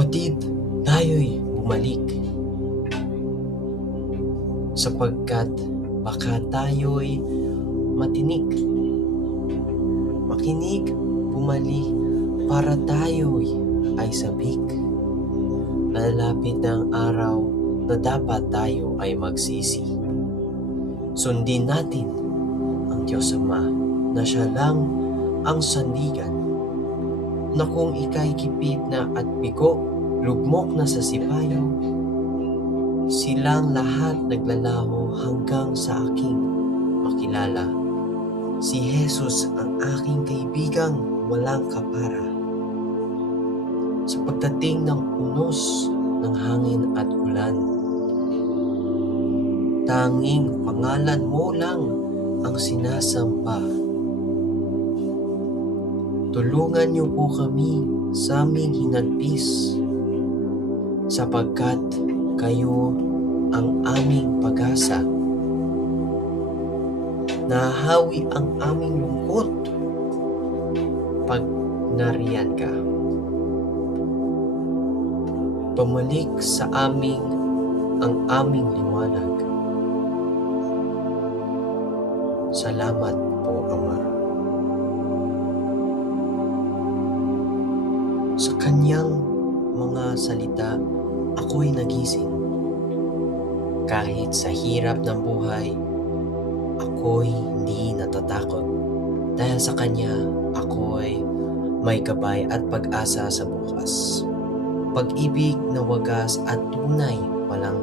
Kapatid, tayo'y bumalik sapagkat baka tayo'y makinig, bumalik para tayo'y ay sabik. Lalapit ng araw na dapat tayo ay magsisi. Sundin natin ang Diyos Ama na Siya lang ang sandigan, na kung ika'y kipit na at bigo, lugmok na sa sipayo, silang lahat naglalaho hanggang sa aking makilala. Si Jesus ang aking kaibigang walang kapara. Sa pagdating ng unos ng hangin at ulan, tanging pangalan mo lang ang sinasamba. Tulungan niyo po kami sa aming hinagpis, sapagkat kayo ang aming pag-asa. Nahahawi ang aming lungkot pag nariyan ka. Pumalik sa aming ang aming liwanag. Salamat po, Ama. Sa kanyang mga salita, ako'y nagising. Kahit sa hirap ng buhay, ako'y hindi natatakot. Dahil sa kanya, ako'y may gabay at pag-asa sa bukas. Pag-ibig na wagas at tunay walang